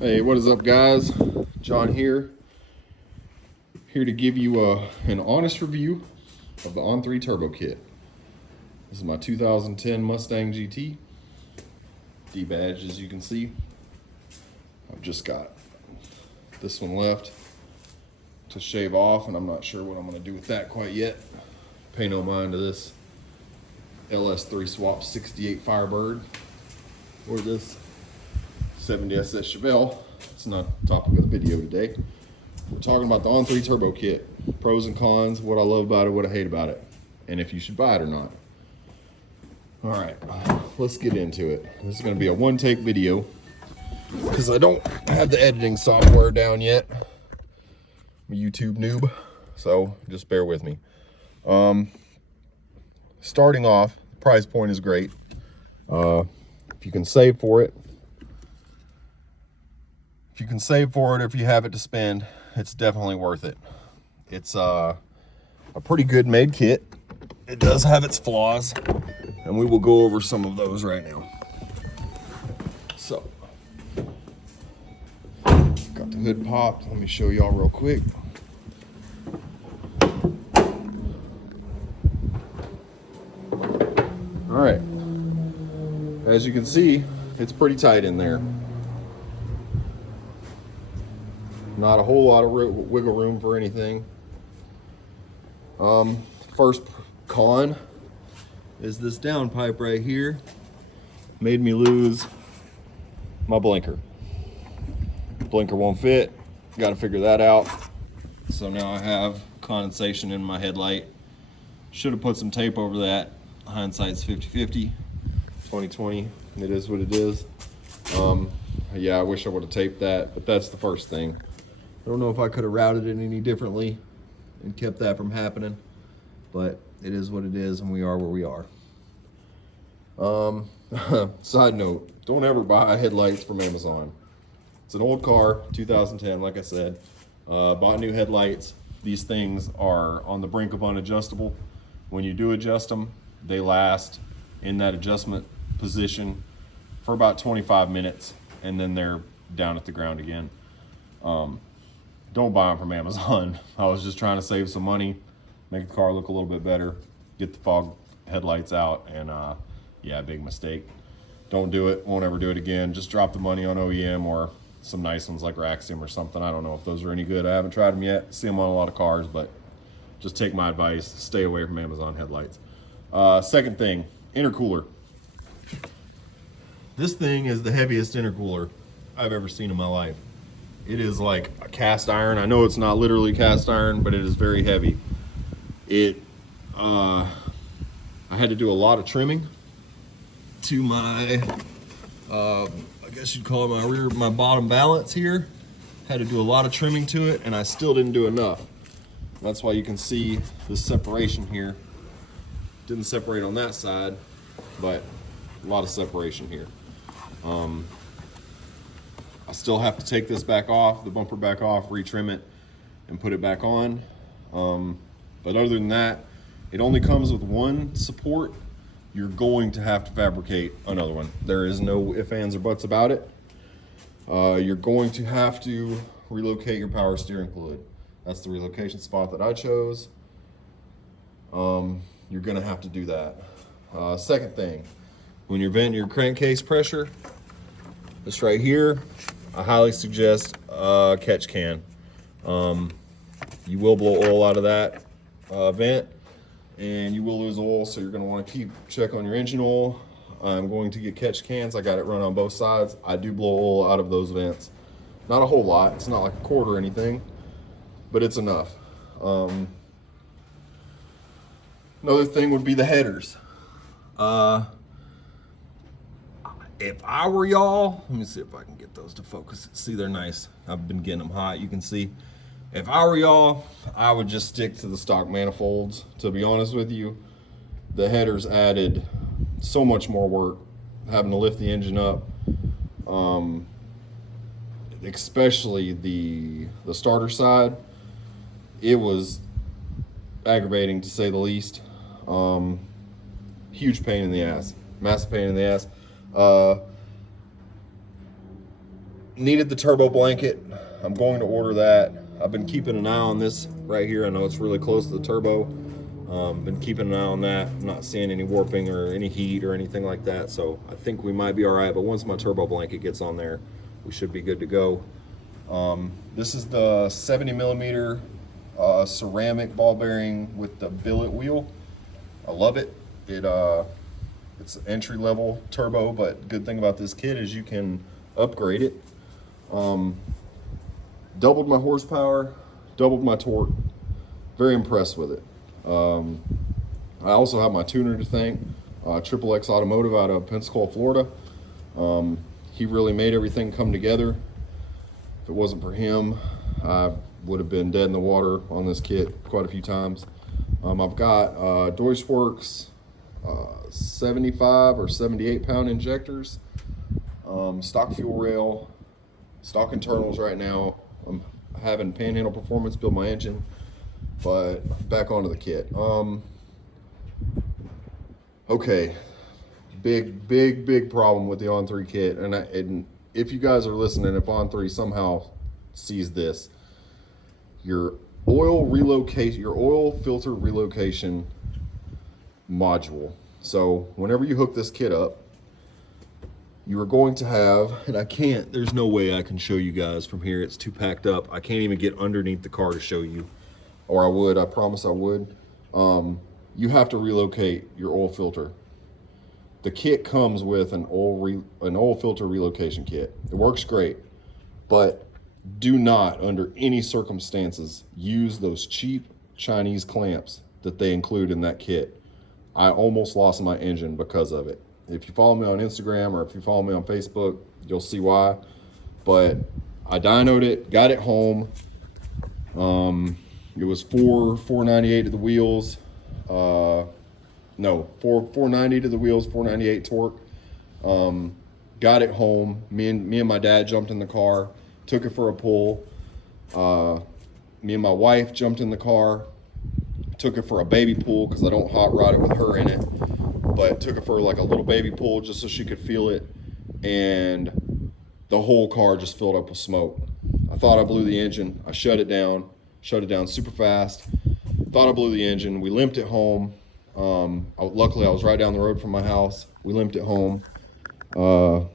Hey, what is up, guys? John here to give you an honest review of the ON3 turbo kit. This is my 2010 Mustang GT. D-badge, as you can see. I've just got this one left to shave off, and I'm not sure what I'm going to do with that quite yet. Pay no mind to this LS3 swap 68 Firebird or this 70 SS Chevelle. It's not the topic of the video today. We're talking about the ON3 turbo kit, pros and cons, what I love about it, what I hate about it, and if you should buy it or not. All right, let's get into it. This is going to be a one-take video because I don't have the editing software down yet. I'm a YouTube noob, so just bear with me. Starting off, the price point is great. If you can save for it, if you have it to spend, it's definitely worth it. It's a pretty good made kit. It does have its flaws, and we will go over some of those right now. So, got the hood popped. Let me show y'all real quick. All right, as you can see, it's pretty tight in there. Not a whole lot of wiggle room for anything. First con is this downpipe right here. Made me lose my blinker. Blinker won't fit. Got to figure that out. So now I have condensation in my headlight. Should have put some tape over that. Hindsight's 50-50. 2020. It is what it is. Yeah, I wish I would have taped that, but that's the first thing. I don't know if I could have routed it any differently and kept that from happening, but it is what it is, and we are where we are. Side note, don't ever buy headlights from Amazon. It's an old car, 2010, like I said. Bought new headlights. These things are on the brink of unadjustable. When you do adjust them, they last in that adjustment position for about 25 minutes, and then they're down at the ground again. Don't buy them from Amazon. I was just trying to save some money, make the car look a little bit better, get the fog headlights out, and yeah, big mistake. Don't do it, won't ever do it again. Just drop the money on OEM or some nice ones like Raxium or something. I don't know if those are any good. I haven't tried them yet. See them on a lot of cars, but just take my advice, stay away from Amazon headlights. Second thing, intercooler. This thing is the heaviest intercooler I've ever seen in my life. It is like a cast iron. I know it's not literally cast iron, but it is very heavy. I had to do a lot of trimming to my, I guess you'd call it my bottom balance here. Had to do a lot of trimming to it, and I still didn't do enough. That's why you can see the separation here. Didn't separate on that side, but a lot of separation here. I still have to take this back off, the bumper back off, retrim it, and put it back on. But other than that, it only comes with one support. You're going to have to fabricate another one. There is no ifs, ands, or buts about it. You're going to have to relocate your power steering fluid. That's the relocation spot that I chose. You're gonna have to do that. Second thing, when you're venting your crankcase pressure, this right here, I highly suggest a catch can. You will blow oil out of that vent, and you will lose oil, so you're going to want to check on your engine oil. I'm going to get catch cans. I got it run on both sides. I do blow oil out of those vents. Not a whole lot. It's not like a quart or anything, but it's enough. Another thing would be the headers. If I were y'all, let me see if I can get those to focus. See, they're nice. I've been getting them hot, you can see. If I were y'all, I would just stick to the stock manifolds. To be honest with you, the headers added so much more work, having to lift the engine up. Especially the starter side. It was aggravating, to say the least. Huge pain in the ass, massive pain in the ass. Needed the turbo blanket. I'm going to order that. I've been keeping an eye on this right here. I know it's really close to the turbo. Been keeping an eye on that. I'm not seeing any warping or any heat or anything like that, so I think we might be all right. But once my turbo blanket gets on there, we should be good to go. This is the 70 millimeter ceramic ball bearing with the billet wheel. I love it. It's an entry-level turbo, but good thing about this kit is you can upgrade it. Doubled my horsepower, doubled my torque. Very impressed with it. I also have my tuner to thank, Triple X Automotive out of Pensacola, Florida. He really made everything come together. If it wasn't for him, I would have been dead in the water on this kit quite a few times. I've got Deutschwerks 75 or 78 pound injectors, stock fuel rail, stock internals right now. I'm having Panhandle Performance build my engine, but back onto the kit. Okay, big problem with the ON3 kit, and if you guys are listening, if ON3 somehow sees this, your oil filter relocation module. So whenever you hook this kit up, you are going to have, and there's no way I can show you guys from here, it's too packed up. I can't even get underneath the car to show you, or I would, I promise I would. You have to relocate your oil filter. The kit comes with an oil filter relocation kit. It works great, but do not, under any circumstances, use those cheap Chinese clamps that they include in that kit. I almost lost my engine because of it. If you follow me on Instagram or if you follow me on Facebook, you'll see why. But I dynoed it, got it home. It was $498 to the wheels. No, 490 to the wheels, 498 torque. Got it home. Me and my dad jumped in the car, took it for a pull. Me and my wife jumped in the car, took it for a baby pull because I don't hot rod it with her in it, but took it for like a little baby pull just so she could feel it, and the whole car just filled up with smoke. I thought I blew the engine. I shut it down super fast. Thought I blew the engine. We limped it home. Luckily I was right down the road from my house. We limped it home. I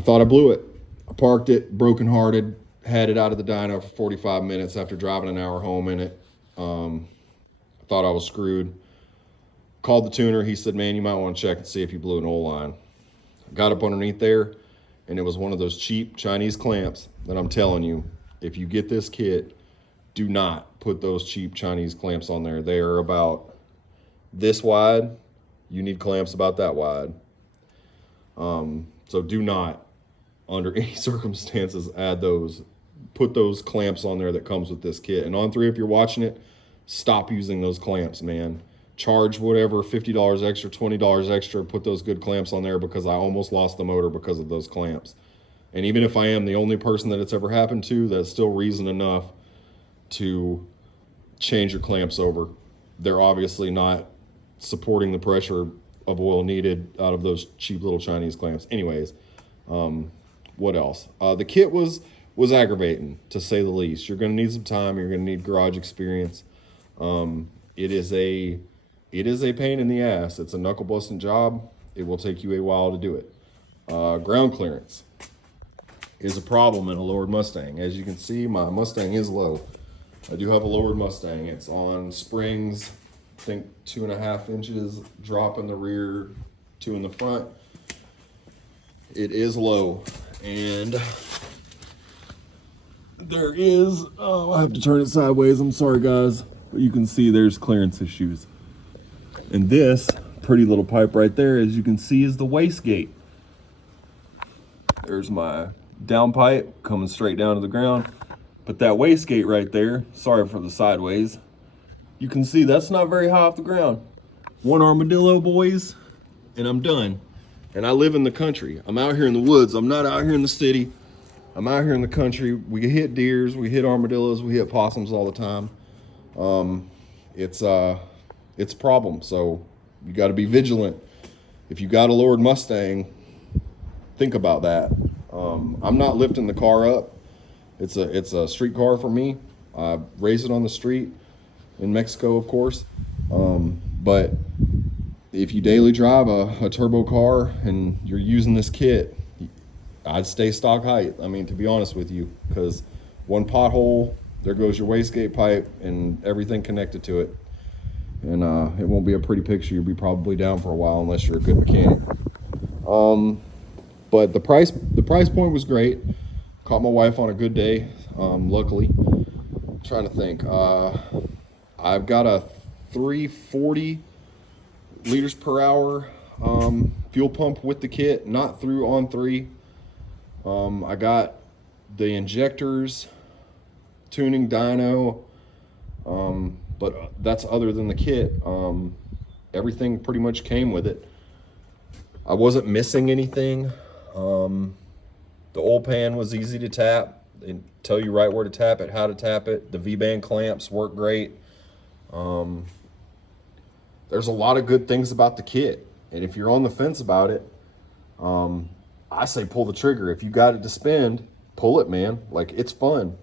thought I blew it. I parked it, brokenhearted, had it out of the dyno for 45 minutes after driving an hour home in it. I thought I was screwed. Called the tuner. He said, man, you might want to check and see if you blew an oil line. I got up underneath there, and it was one of those cheap Chinese clamps that I'm telling you, if you get this kit, do not put those cheap Chinese clamps on there. They are about this wide. You need clamps about that wide. So do not, under any circumstances, put those clamps on there that comes with this kit. And ON3, if you're watching it, stop using those clamps, man. Charge whatever, $50 extra, $20 extra, put those good clamps on there, because I almost lost the motor because of those clamps. And even if I am the only person that it's ever happened to, that's still reason enough to change your clamps over. They're obviously not supporting the pressure of oil needed out of those cheap little Chinese clamps. Anyways, what else? The kit was aggravating, to say the least. You're going to need some time. You're going to need garage experience. It is a pain in the ass. It's a knuckle busting job. It will take you a while to do it. Ground clearance is a problem in a lowered Mustang. As you can see, my Mustang is low. I do have a lowered Mustang. It's on springs, I think 2.5 inches drop in the rear, 2 in the front. It is low, and there is, I have to turn it sideways, I'm sorry guys, but you can see there's clearance issues. And this pretty little pipe right there, as you can see, is the wastegate. There's my down pipe coming straight down to the ground, but that wastegate right there, sorry for the sideways, you can see that's not very high off the ground. One armadillo, boys, and I'm done. And I live in the country. I'm out here in the woods. I'm not out here in the city. I'm out here in the country. We hit deers, we hit armadillos, we hit possums all the time. It's a problem. So you got to be vigilant. If you got a lowered Mustang, think about that. I'm not lifting the car up. It's a street car for me. I race it on the street in Mexico, of course. But if you daily drive a turbo car and you're using this kit, I'd stay stock height. I mean, to be honest with you, because one pothole, there goes your wastegate pipe and everything connected to it. And it won't be a pretty picture. You'll be probably down for a while unless you're a good mechanic. But the price point was great. Caught my wife on a good day, luckily. I'm trying to think. I've got a 340 liters per hour fuel pump with the kit, not through On3. I got the injectors, tuning dyno, but that's other than the kit. Everything pretty much came with it. I wasn't missing anything. The oil pan was easy to tap. They tell you right where to tap it, how to tap it. The V-band clamps work great. There's a lot of good things about the kit. And if you're on the fence about it, I say pull the trigger. If you got it to spend, pull it, man. Like, it's fun.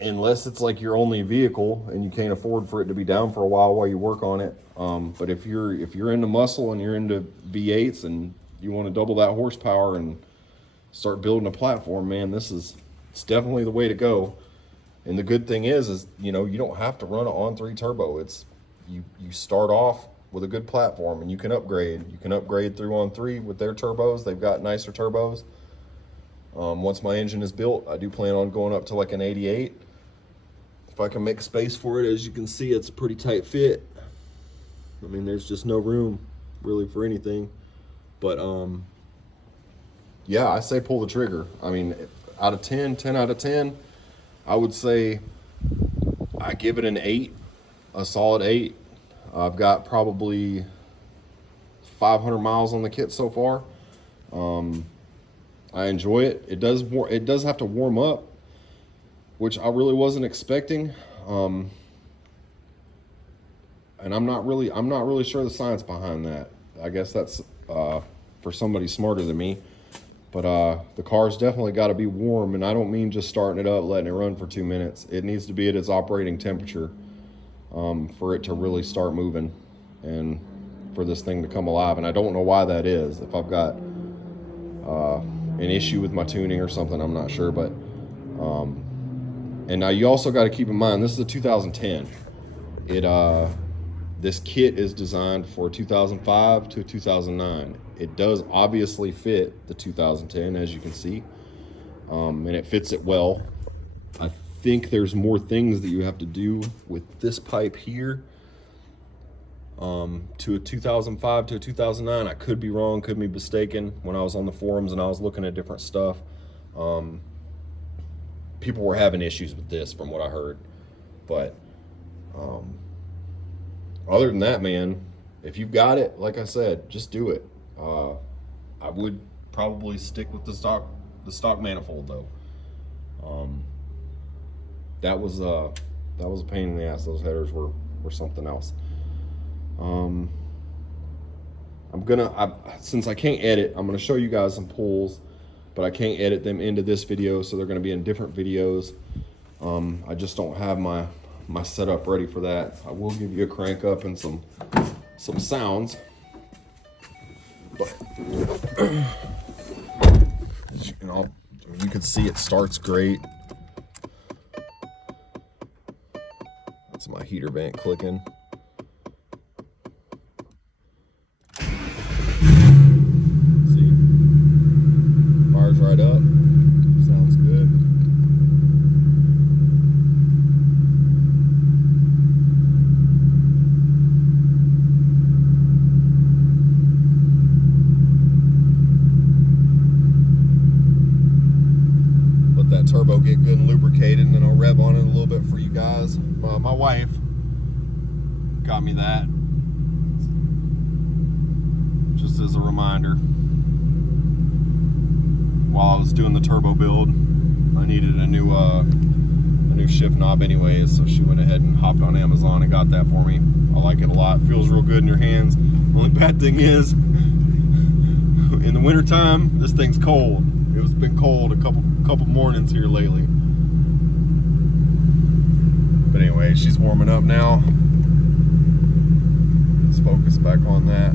Unless it's like your only vehicle and you can't afford for it to be down for a while you work on it. But if you're into muscle and you're into V8s and you want to double that horsepower and start building a platform, man, it's definitely the way to go. And the good thing is you know, you don't have to run an On3 turbo. It's you start off with a good platform and you can upgrade. You can upgrade through On3 with their turbos. They've got nicer turbos. Once my engine is built, I do plan on going up to like an 88. If I can make space for it. As you can see, it's a pretty tight fit. I mean, there's just no room really for anything. But yeah, I say pull the trigger. I mean, out of 10 out of 10, I would say I give it an 8, a solid 8. I've got probably 500 miles on the kit so far. I enjoy it. It does have to warm up, which I really wasn't expecting. And I'm not really sure the science behind that. I guess that's for somebody smarter than me. But the car's definitely got to be warm, and I don't mean just starting it up, letting it run for 2 minutes. It needs to be at its operating temperature for it to really start moving and for this thing to come alive. And I don't know why that is. If I've got an issue with my tuning or something, I'm not sure. But and now you also got to keep in mind, this is a 2010. This kit is designed for 2005 to 2009. It does obviously fit the 2010, as you can see, and it fits it well. I think there's more things that you have to do with this pipe here to a 2005 to a 2009. I could be wrong, could be mistaken. When I was on the forums and I was looking at different stuff, people were having issues with this from what I heard. But other than that, man, if you've got it, like I said, just do it. I would probably stick with the stock manifold though. That was a pain in the ass. Those headers were something else. Since I can't edit, I'm gonna show you guys some pulls, but I can't edit them into this video, so they're gonna be in different videos. I just don't have my setup ready for that. I will give you a crank up and some sounds, but you can see it starts great. That's my heater vent clicking. See, fires right up. Sounds good. That turbo get good and lubricated, and then I'll rev on it a little bit for you guys. My wife got me that just as a reminder. While I was doing the turbo build, I needed a new shift knob anyways, so she went ahead and hopped on Amazon and got that for me. I like it a lot. Feels real good in your hands. The only bad thing is, in the wintertime, this thing's cold. It's been cold a couple mornings here lately. But anyway, she's warming up now. Let's focus back on that.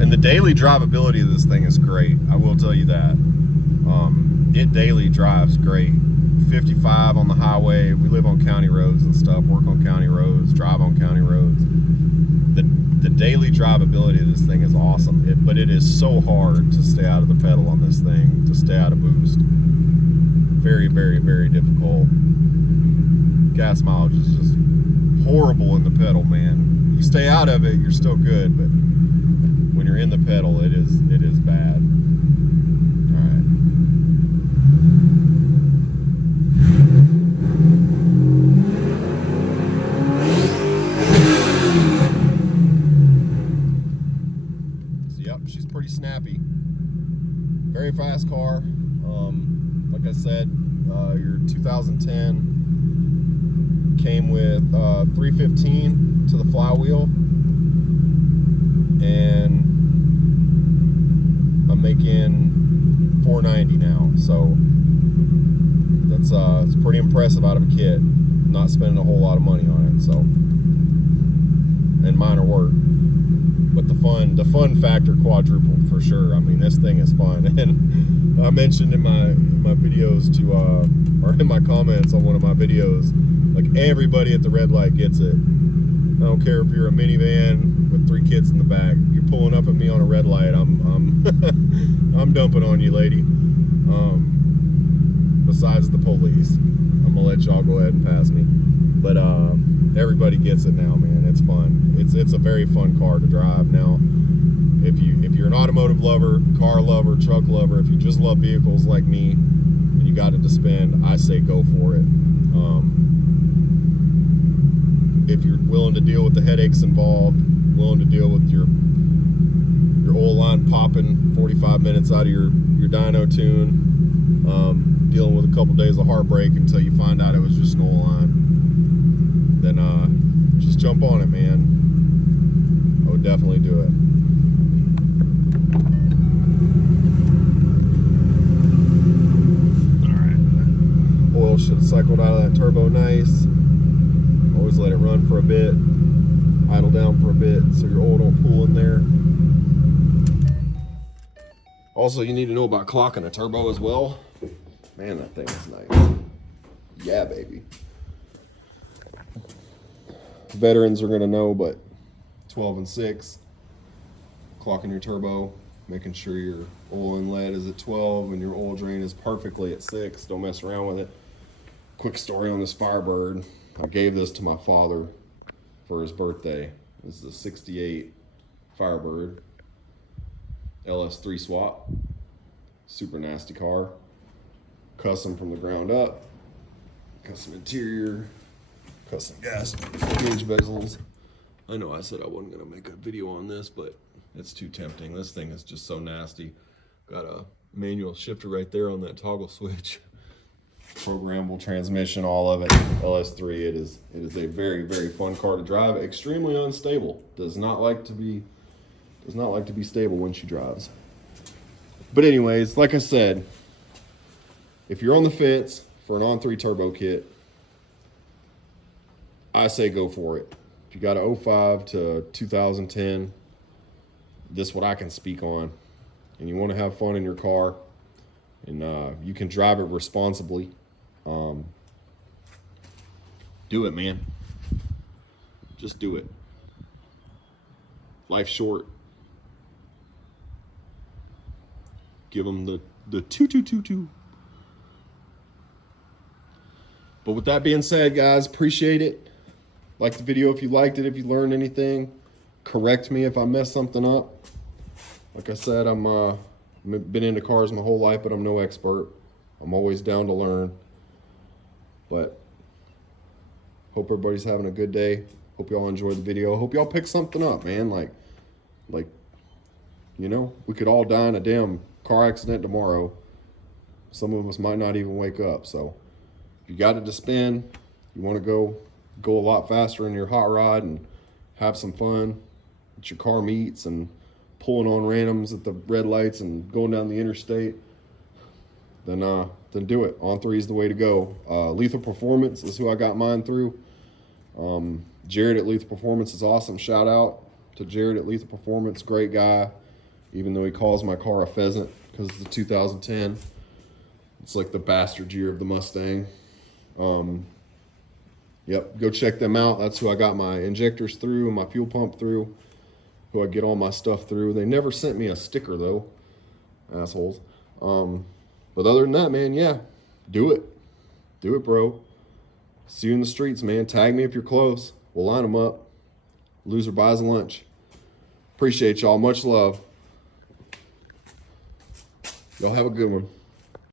And the daily drivability of this thing is great. I will tell you that. It daily drives great. 55 on the highway. We live on county roads and stuff, work on county roads, drive on county roads. The daily drivability of this thing is awesome. But it is so hard to stay out of the pedal on this thing, to stay out of boost. Very, very, very difficult. Gas mileage is just horrible in the pedal, man. You stay out of it, you're still good, but when you're in the pedal, it is bad. All right. So yep, she's pretty snappy. Very fast car. Like I said, your 2010 came with 315 to the flywheel, and I'm making 490 now, so that's it's pretty impressive out of a kit. Not spending a whole lot of money on it, so, and minor work, but the fun factor quadrupled for sure. I mean, this thing is fun, and I mentioned in my videos or in my comments on one of my videos, like, everybody at the red light gets it. I don't care if you're a minivan with 3 kids in the back. You're pulling up at me on a red light, I'm I'm dumping on you, lady. Besides the police, I'm gonna let y'all go ahead and pass me. But everybody gets it now, man. It's fun. It's a very fun car to drive now. If you're an automotive lover, car lover, truck lover, if you just love vehicles like me and you got it to spend, I say go for it. If you're willing to deal with the headaches involved, willing to deal with your oil line popping 45 minutes out of your dyno tune, dealing with a couple days of heartbreak until you find out it was just an oil line, then just jump on it, man. I would definitely do it. Alright. Oil should have cycled out of that turbo nice. Always let it run for a bit, idle down for a bit so your oil don't pool in there. Also, you need to know about clocking a turbo as well. Man, that thing is nice. Yeah, baby. Veterans are gonna know, but 12 and 6, clocking your turbo, making sure your oil inlet is at 12 and your oil drain is perfectly at 6. Don't mess around with it. Quick story on this Firebird. I gave this to my father for his birthday. This is a 68 Firebird. LS3 swap. Super nasty car. Custom from the ground up. Custom interior. Custom gas gauge bezels. I know I said I wasn't going to make a video on this, but it's too tempting. This thing is just so nasty. Got a manual shifter right there on that toggle switch. Programmable transmission, all of it. LS3. It is a very, very fun car to drive. Extremely unstable. Does not like to be stable when she drives. But anyways, like I said, if you're on the fence for an ON3 turbo kit, I say go for it. If you got a 05 to 2010, this is what I can speak on, and you want to have fun in your car, and you can drive it responsibly, do it, man. Just do it. Life's short. Give them the 222. But with that being said, guys, appreciate it. Like the video if you liked it, if you learned anything. Correct me if I messed something up. Like I said, I've been into cars my whole life, but I'm no expert. I'm always down to learn. But hope everybody's having a good day. Hope y'all enjoyed the video. Hope y'all pick something up, man. Like, you know, we could all die in a damn car accident tomorrow. Some of us might not even wake up. So if you got it to spend, you want to go go a lot faster in your hot rod and have some fun at your car meets and pulling on randoms at the red lights and going down the interstate, then do it. On3 is the way to go. Lethal Performance is who I got mine through. Jared at Lethal Performance is awesome. Shout out to Jared at Lethal Performance. Great guy, even though he calls my car a pheasant because it's the 2010. It's like the bastard year of the Mustang. Yep, go check them out. That's who I got my injectors through and my fuel pump through, who I get all my stuff through. They never sent me a sticker though, assholes. But other than that, man, yeah, do it. Do it, bro. See you in the streets, man. Tag me if you're close. We'll line them up. Loser buys lunch. Appreciate y'all. Much love. Y'all have a good one.